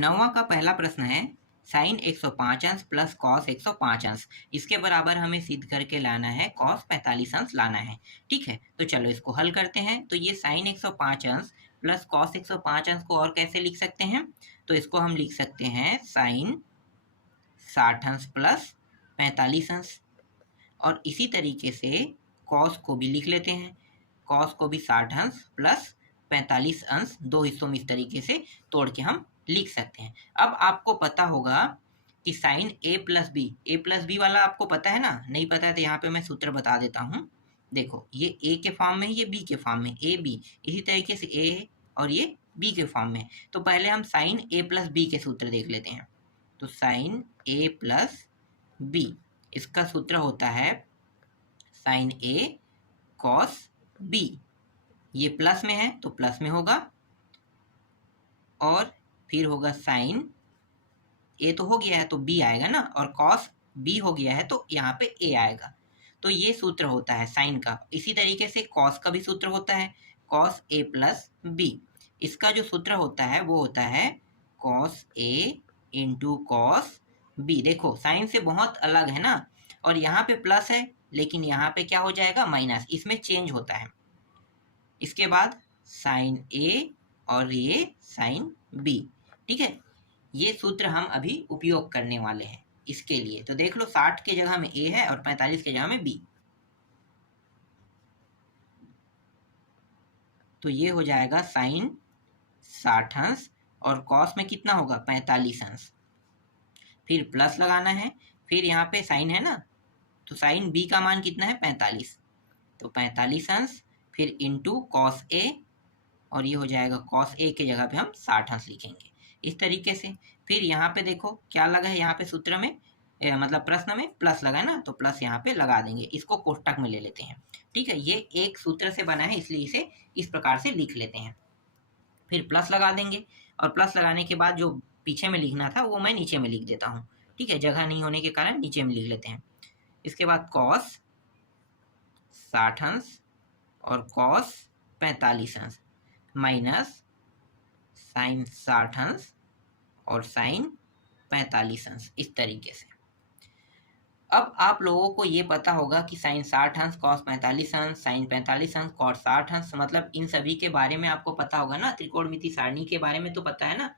9वां का पहला प्रश्न है साइन 105 अंश प्लस कॉस 105 अंश, इसके बराबर हमें सिद्ध करके लाना है कॉस 45 अंश लाना है। ठीक है, तो चलो इसको हल करते हैं। तो ये साइन 105 अंश प्लस कॉस 105 अंश को और कैसे लिख सकते हैं? तो इसको हम लिख सकते हैं साइन 60 अंश प्लस 45 अंश, और इसी तरीके से कॉस को भी लिख लेते हैं। कॉस को भी 60 अंश प्लस 45 अंश दो हिस्सों में इस तरीके से तोड़ के हम लिख सकते हैं। अब आपको पता होगा कि साइन ए प्लस बी वाला आपको पता है ना? नहीं पता है तो यहाँ पे मैं सूत्र बता देता हूँ। देखो, ये ए के फॉर्म में है, ये बी के फॉर्म में, ए बी, इसी तरीके से ए है और ये बी के फॉर्म में है। तो पहले हम साइन ए प्लस बी के सूत्र देख लेते हैं। तो साइन ए प्लस बी, इसका सूत्र होता है साइन ए कॉस बी। ये प्लस में है तो प्लस में होगा, और फिर होगा साइन ए तो हो गया है तो बी आएगा ना, और कॉस बी हो गया है तो यहाँ पे ए आएगा। तो ये सूत्र होता है साइन का। इसी तरीके से कॉस का भी सूत्र होता है कॉस ए प्लस बी। इसका जो सूत्र होता है वो होता है cos A into cos B. देखो, साइन से बहुत अलग है ना, और यहाँ पे प्लस है लेकिन यहाँ पे क्या हो जाएगा? माइनस, इसमें चेंज होता है। इसके बाद साइन ए और ये साइन बी। ठीक है, ये सूत्र हम अभी उपयोग करने वाले हैं इसके लिए। तो देख लो, 60 के जगह में ए है और 45 के जगह में बी। तो ये हो जाएगा साइन 60 अंश, और कॉस में कितना होगा? 45 अंश। फिर प्लस लगाना है, फिर यहाँ पे साइन है ना, तो साइन बी का मान कितना है? 45। तो 45 अंश, फिर इंटू कॉस ए, और ये हो जाएगा कॉस ए के जगह पे हम 60 अंश लिखेंगे इस तरीके से। फिर यहाँ पे देखो क्या लगा है, यहाँ पे सूत्र में मतलब प्रश्न में प्लस लगा है ना, तो प्लस यहाँ पे लगा देंगे। इसको कोष्टक में ले लेते हैं। ठीक है, ये एक सूत्र से बना है इसलिए इसे इस प्रकार से लिख लेते हैं। फिर प्लस लगा देंगे, और प्लस लगाने के बाद जो पीछे में लिखना था वो मैं नीचे में लिख देता हूँ। ठीक है, जगह नहीं होने के कारण नीचे में लिख लेते हैं। इसके बाद कॉस 60 अंश और कॉस 45 अंश माइनस साइन 60 अंश और साइन 45 अंश, इस तरीके से। अब आप लोगों को ये पता होगा कि साइन 60 अंश कॉस 45 अंश, साइन 45 अंश कॉस 60 अंश, मतलब इन सभी के बारे में आपको पता होगा ना। त्रिकोणमिति सारणी के बारे में तो पता है ना?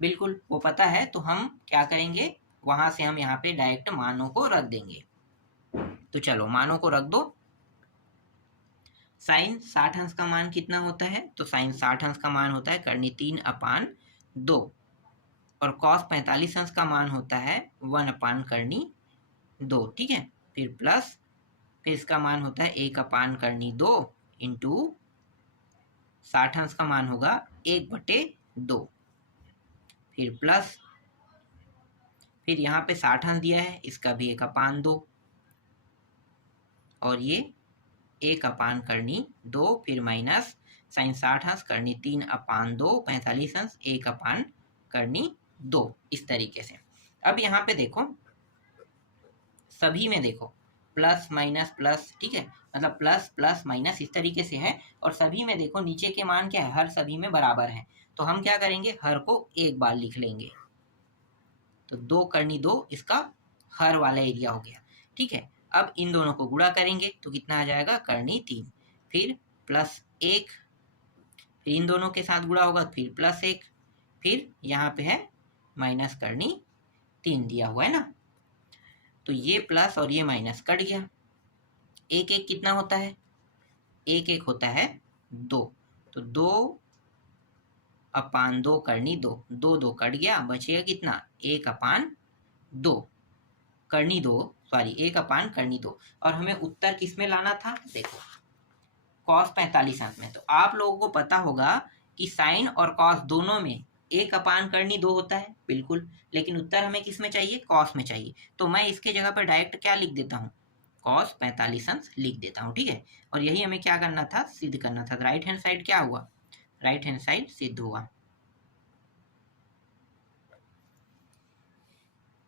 बिल्कुल, वो पता है। तो हम क्या करेंगे, वहां से हम यहाँ पे डायरेक्ट मानों को रख देंगे। तो चलो मानों को रख दो। साइन 60 अंश का मान कितना होता है? तो साइन 60 अंश का मान होता है करनी 3/2, और कॉस 45 अंश का मान होता है 1 करनी 2। ठीक है, फिर प्लस, फिर इसका मान होता है 1 करनी 2 इंटू 60 अंश का मान होगा 1/2, फिर प्लस, फिर यहाँ पे 60 अंश दिया है, इसका भी 1/2, और ये 1 करनी 2, फिर माइनस साइन 60 अंश करनी 3/2, 45 अंश 1 करनी 2, इस तरीके से। अब यहाँ पे देखो, सभी में देखो प्लस माइनस प्लस, ठीक है, मतलब प्लस प्लस माइनस इस तरीके से है। और सभी में देखो नीचे के मान क्या है? हर सभी में बराबर है। तो हम क्या करेंगे, हर को एक बार लिख लेंगे। तो 2 करनी 2 इसका हर वाला एरिया हो गया। ठीक है, अब इन दोनों को गुणा करेंगे तो कितना आ जाएगा? करनी 3, फिर प्लस 1, फिर इन दोनों के साथ गुणा होगा फिर प्लस 1, फिर यहाँ पे है माइनस करनी 3 दिया हुआ है ना। तो ये प्लस और ये माइनस कट गया। 1 कितना होता है? 1 होता है 2। तो 2/2 करनी 2, 2 कट गया, बचेगा कितना? 1/2 करनी 2, सॉरी 1 करनी 2। और हमें उत्तर किस में लाना था? देखो, कॉस 45 अंश में। तो आप लोगों को पता होगा कि साइन और कॉस दोनों में 1 करनी 2 होता है, बिल्कुल। लेकिन उत्तर हमें किस में चाहिए? कॉस में चाहिए। तो मैं इसके जगह पर डायरेक्ट क्या लिख देता हूँ? कॉस 45 अंश लिख देता हूँ। ठीक है, और यही हमें क्या करना था? सिद्ध करना था। राइट हैंड साइड क्या हुआ? राइट हैंड साइड सिद्ध हुआ।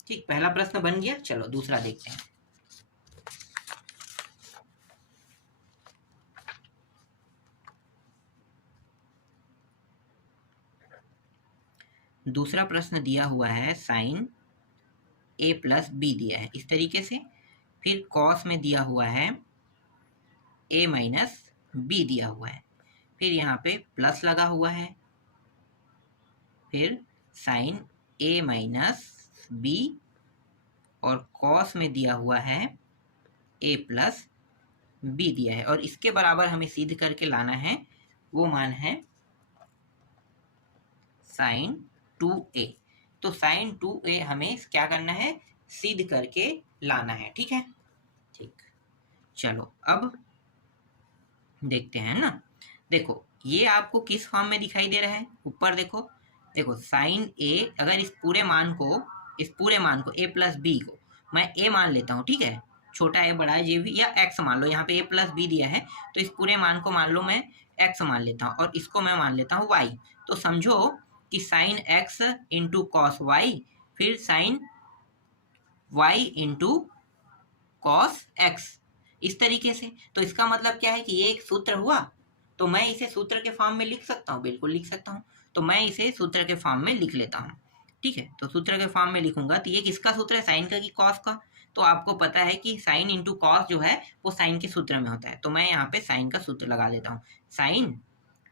ठीक, पहला प्रश्न बन गया। चलो दूसरा देखते हैं। दूसरा प्रश्न दिया हुआ है साइन ए प्लस बी दिया है इस तरीके से। फिर कॉस में दिया हुआ है ए माइनस बी दिया हुआ है। फिर यहाँ पे प्लस लगा हुआ है। फिर साइन ए माइनस बी और कॉस में दिया हुआ है ए प्लस बी दिया है और इसके बराबर हमें सिद्ध करके लाना है। वो मान है साइन 2a। तो साइन 2a हमें क्या करना है, सिद्ध करके लाना है। ठीक है, ठीक। चलो अब देखते हैं ना। देखो ये आपको किस फॉर्म में दिखाई दे रहा है, ऊपर देखो। देखो साइन ए, अगर इस पूरे मान को ए प्लस बी को मैं ए मान लेता हूँ, ठीक है, छोटा ए बड़ा है जे भी, या एक्स मान लो, यहाँ पे ए प्लस बी दिया है तो इस पूरे मान को मान लो मैं एक्स मान लेता हूँ और इसको मैं मान लेता हूँ वाई। तो समझो कि sine X into cos Y, फिर sine Y into cos X, इस तरीके से। तो इसका मतलब क्या है कि ये एक सूत्र हुआ, तो मैं इसे सूत्र के फॉर्म में लिख सकता हूँ, बिल्कुल लिख सकता हूँ। तो मैं इसे सूत्र के फॉर्म में लिख लेता हूँ। ठीक है, तो सूत्र के फॉर्म में लिखूंगा तो ये किसका सूत्र है, साइन का कि कॉस का। तो आपको पता है कि साइन इंटू कॉस जो है वो साइन के सूत्र में होता है, तो मैं यहाँ पे साइन का सूत्र लगा देता हूँ, साइन।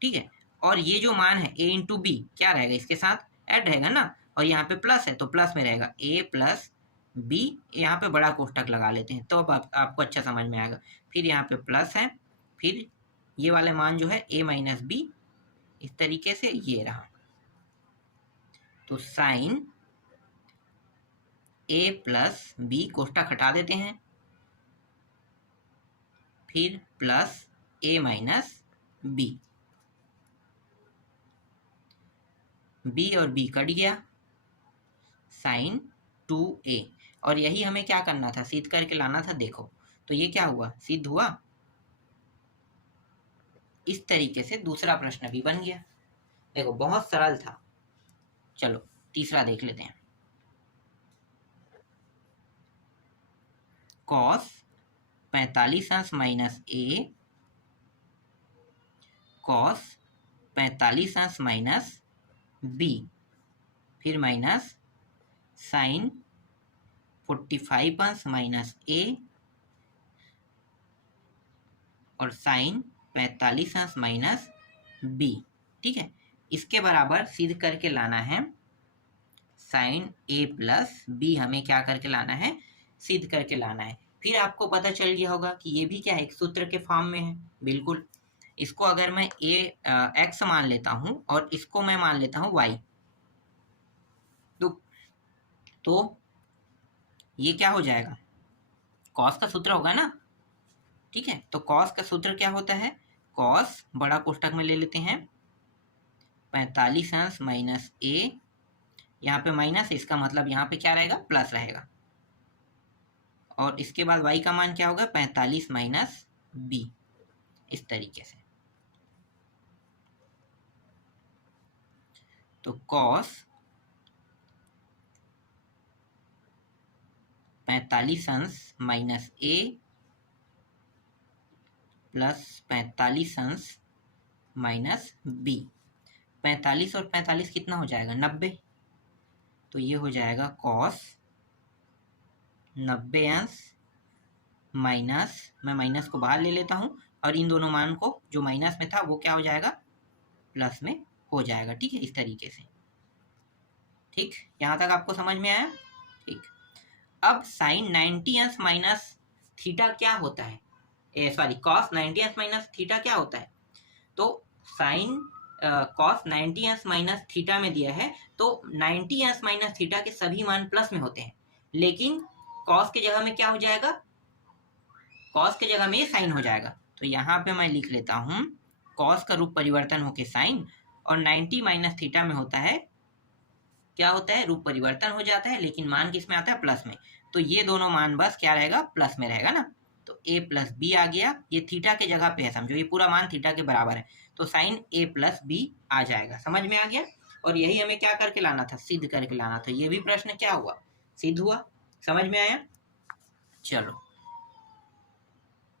ठीक है, और ये जो मान है ए इंटू बी क्या रहेगा, इसके साथ ऐड रहेगा ना, और यहाँ पे प्लस है तो प्लस में रहेगा ए प्लस बी। यहाँ पे बड़ा कोष्टक लगा लेते हैं तो अब आपको अच्छा समझ में आएगा। फिर यहाँ पे प्लस है, फिर ये वाले मान जो है ए माइनस बी, इस तरीके से ये रहा। तो साइन ए प्लस बी कोष्टक हटा देते हैं, फिर प्लस ए माइनस बी, बी और बी कट गया, साइन 2a। और यही हमें क्या करना था, सिद्ध करके लाना था। देखो तो ये क्या हुआ, सिद्ध हुआ। इस तरीके से दूसरा प्रश्न भी बन गया। देखो बहुत सरल था। चलो तीसरा देख लेते हैं। कॉस 45 अंश माइनस ए, कॉस 45 अंश माइनस बी, फिर माइनस साइन 45 अंश माइनस ए और साइन 45 अंश माइनस बी। ठीक है, इसके बराबर सिद्ध करके लाना है साइन ए प्लस बी, हमें क्या करके लाना है, सिद्ध करके लाना है। फिर आपको पता चल गया होगा कि ये भी क्या है, एक सूत्र के फॉर्म में है। बिल्कुल, इसको अगर मैं एक्स मान लेता हूँ और इसको मैं मान लेता हूँ वाई, तो ये क्या हो जाएगा, कॉस का सूत्र होगा ना। ठीक है, तो कॉस का सूत्र क्या होता है, कॉस बड़ा कोष्टक में ले लेते हैं 45 अंश माइनस ए, यहाँ पे माइनस है, इसका मतलब यहाँ पे क्या रहेगा, प्लस रहेगा। और इसके बाद y का मान क्या होगा, 45 माइनस बी, इस तरीके से। तो कॉस 45 अंश माइनस ए प्लस 45 अंश माइनस बी, 45 और 45 कितना हो जाएगा, 90। तो ये हो जाएगा कॉस 90 अंश माइनस, मैं माइनस को बाहर ले लेता हूँ और इन दोनों मान को जो माइनस में था वो क्या हो जाएगा, प्लस में हो जाएगा। ठीक है, इस तरीके से। ठीक, यहाँ तक आपको समझ में आया। ठीक, अब साइन 90 अंश माइनस थीटा क्या होता है, सॉरी कॉस 90 अंश माइनस थीटा क्या होता है। तो साइन कॉस 90 अंश माइनस थीटा में दिया है, तो 90 अंश माइनस थीटा के सभी मान प्लस में होते हैं, लेकिन कॉस के जगह में क्या हो जाएगा, कॉस के जगह में साइन हो जाएगा। तो यहाँ पे मैं लिख लेता हूँ कॉस का रूप परिवर्तन होके साइन, और 90 माइनस थीटा में होता है, क्या होता है, रूप परिवर्तन हो जाता है, लेकिन मान किस में आता है, प्लस में। तो ये दोनों मान बस क्या रहेगा, प्लस में रहेगा ना। तो a प्लस बी आ गया, ये थीटा के जगह पे है, समझो ये पूरा मान थीटा के बराबर है, तो साइन a प्लस बी आ जाएगा। समझ में आ गया। और यही हमें क्या करके लाना था, सिद्ध करके लाना था। ये भी प्रश्न क्या हुआ, सिद्ध हुआ। समझ में आया। चलो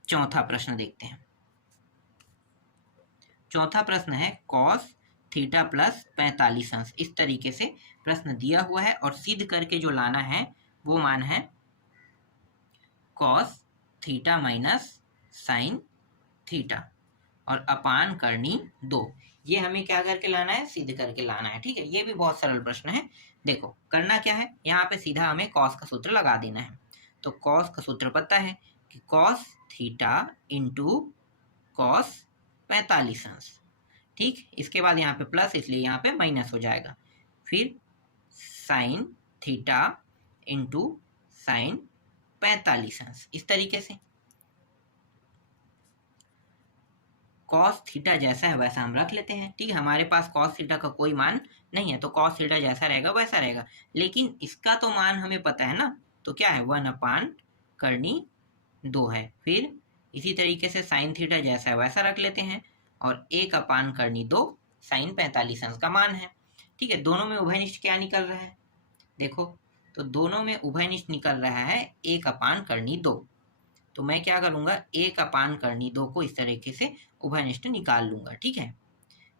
चौथा प्रश्न देखते हैं। चौथा प्रश्न है कॉस थीटा प्लस 45 अंश। इस तरीके से प्रश्न दिया हुआ है और सिद्ध करके जो लाना है वो मान है cos theta minus sine theta और अपान करनी 2। ये हमें क्या करके लाना है, सिद्ध करके लाना है। ठीक है, ये भी बहुत सरल प्रश्न है। देखो करना क्या है, यहाँ पे सीधा हमें कॉस का सूत्र लगा देना है। तो कॉस का सूत्र पता है कि कॉस थीटा इंटू कॉस 45 अंश। ठीक, इसके बाद यहाँ पे प्लस इसलिए यहाँ पे माइनस हो जाएगा। फिर साइन थीटा इंटू साइन 45 अंश। इस तरीके से कॉस थीटा जैसा है वैसा हम रख लेते हैं। ठीक है, हमारे पास कॉस थीटा का कोई मान नहीं है तो कॉस थीटा जैसा रहेगा वैसा रहेगा, लेकिन इसका तो मान हमें पता है ना, तो क्या है 1 अपान करनी 2 है। फिर इसी तरीके से साइन थीटा जैसा है वैसा रख लेते हैं और 1 अपान करनी 2 साइन 45 अंश का मान है। ठीक है, दोनों में उभयनिष्ठ क्या निकल रहा है, देखो तो दोनों में उभयनिष्ठ निकल रहा है 1 अपान करनी 2। तो मैं क्या करूंगा, 1 अपान करनी 2 को इस तरीके से उभयनिष्ठ निकाल लूंगा। ठीक है,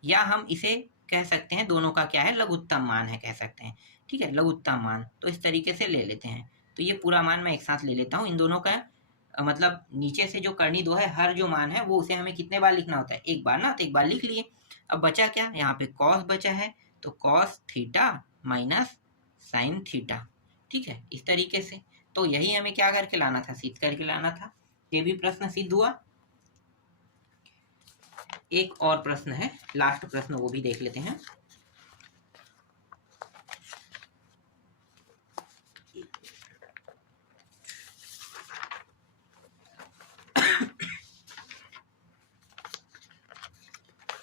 या हम इसे कह सकते हैं दोनों का क्या है, लघुत्तम मान है कह सकते हैं। ठीक है, लघुत्तम मान तो इस तरीके से ले लेते हैं। तो ये पूरा मान मैं एक साथ ले लेता हूँ। इन दोनों का मतलब नीचे से जो करनी 2 है, हर जो मान है वो उसे हमें कितने बार लिखना होता है, एक बार ना, तो एक बार लिख लिए। अब बचा क्या, यहाँ पे कॉस बचा है, तो cos theta minus sine theta. ठीक है, इस तरीके से। तो यही हमें क्या करके लाना था, सिद्ध करके लाना था। ये भी प्रश्न सिद्ध हुआ। एक और प्रश्न है, लास्ट प्रश्न, वो भी देख लेते हैं।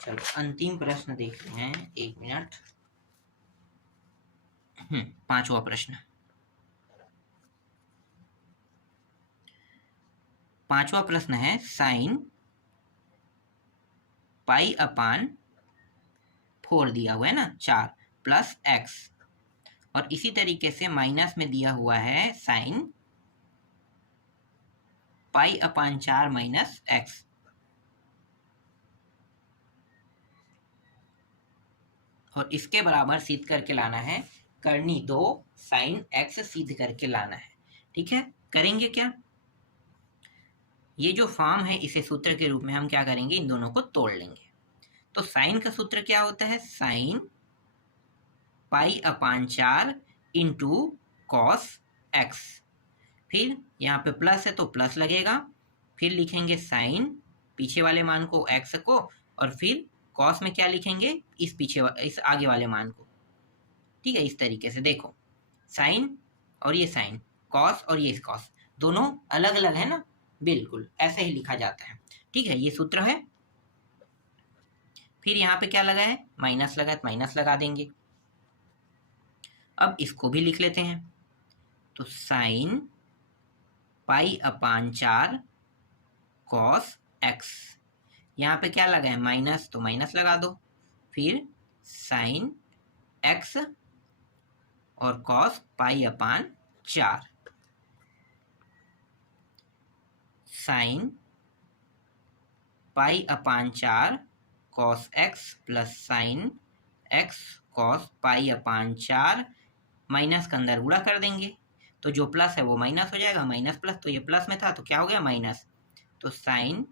चलो अंतिम प्रश्न देखते हैं, 1 मिनट। 5वां प्रश्न। 5वां प्रश्न है साइन पाई अपान 4 दिया हुआ है ना, 4 प्लस एक्स, और इसी तरीके से माइनस में दिया हुआ है sign pi upon 4 minus x. और इसके बराबर सिद्ध करके लाना है करनी 2 साइन एक्स सिद्ध करके लाना है। ठीक है, करेंगे क्या, ये जो फॉर्म है इसे सूत्र के रूप में हम क्या करेंगे, इन दोनों को तोड़ लेंगे। तो साइन का सूत्र क्या होता है, sign pi upon 4 into cos x. फिर यहाँ पे प्लस है तो प्लस लगेगा, फिर लिखेंगे साइन पीछे वाले मान को एक्स को, और फिर कॉस में क्या लिखेंगे, इस आगे वाले मान को। ठीक है, इस तरीके से देखो साइन और ये साइन, कॉस और ये कॉस, दोनों अलग अलग है ना, बिल्कुल ऐसे ही लिखा जाता है। ठीक है, ये सूत्र है। फिर यहाँ पे क्या लगा है, माइनस लगा है तो माइनस लगा देंगे। अब इसको भी लिख लेते हैं, तो sign pi upon 4 cos x, यहाँ पे क्या लगा है माइनस, तो माइनस लगा दो। फिर साइन एक्स और cos pi upon 4, sine pi upon 4 cos X plus sine X cos pi upon 4, minus का अंदर गुणा कर देंगे तो जो प्लस है वो माइनस हो जाएगा, माइनस प्लस, तो ये प्लस में था तो क्या हो गया माइनस। तो sign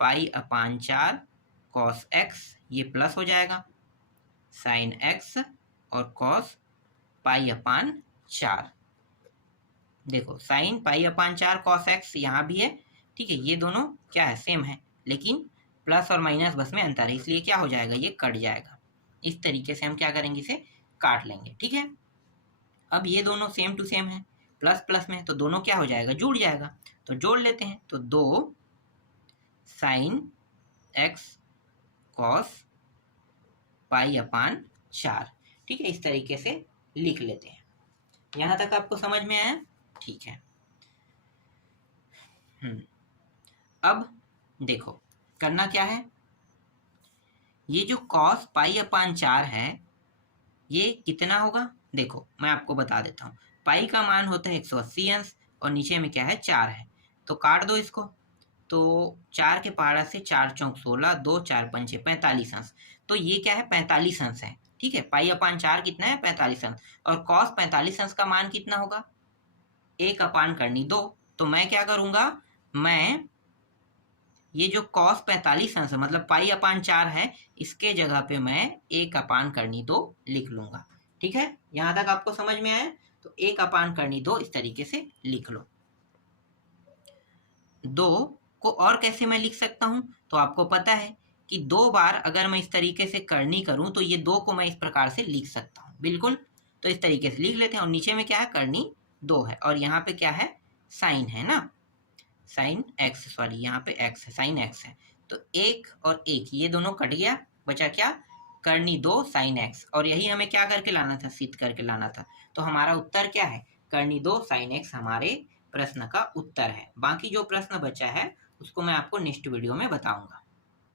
pi upon 4 cos x, ये प्लस हो जाएगा, साइन एक्स और कॉस पाई अपान 4। देखो sign pi upon 4 cos x यहाँ भी है। ठीक है, ये दोनों क्या है, सेम है, लेकिन प्लस और माइनस बस में अंतर है, इसलिए क्या हो जाएगा, ये कट जाएगा। इस तरीके से हम क्या करेंगे, इसे काट लेंगे। ठीक है, अब ये दोनों सेम टू सेम है, प्लस प्लस में, तो दोनों क्या हो जाएगा, जुड़ जाएगा। तो जोड़ लेते हैं, तो 2 sign X cos pi upon 4। ठीक है, इस तरीके से लिख लेते हैं। यहाँ तक आपको समझ में आया, ठीक है। अब देखो करना क्या है, ये जो कॉस पाई अपान 4 है ये कितना होगा, देखो मैं आपको बता देता हूँ। पाई का मान होता है 180 अंश और नीचे में क्या है 4 है, तो काट दो इसको। तो 4 के पहाड़ा से 4 चौक 16, 2 4 पंचे 45 अंश। तो ये क्या है, 45 अंश है। ठीक है, पाई अपान 4 कितना है, 45 अंश। और कॉस 45 अंश का मान कितना होगा, 1 अपान करनी 2। तो मैं क्या करूंगा, मैं ये जो कॉस 45 अंश मतलब पाई अपान 4 है, इसके जगह पे मैं 1 अपान करनी 2 लिख लूंगा। ठीक है, यहां तक आपको समझ में आया? तो 1 अपान करनी 2 इस तरीके से लिख लो। 2 को और कैसे मैं लिख सकता हूं, तो आपको पता है कि 2 बार अगर मैं इस तरीके से करनी करूं तो ये 2 को मैं इस प्रकार से लिख सकता हूं। बिल्कुल, तो इस तरीके से लिख लेते हैं। और नीचे में क्या है, करनी 2 है, और यहाँ पे क्या है, साइन है ना, साइन एक्स, सॉरी यहाँ पे एक्स है, साइन एक्स है। तो 1 और 1 ये दोनों कट गया, बचा क्या, करनी 2 साइन एक्स। और यही हमें क्या करके लाना था, सिद्ध करके लाना था। तो हमारा उत्तर क्या है, करनी 2 साइन एक्स हमारे प्रश्न का उत्तर है। बाकी जो प्रश्न बचा है उसको मैं आपको नेक्स्ट वीडियो में बताऊंगा।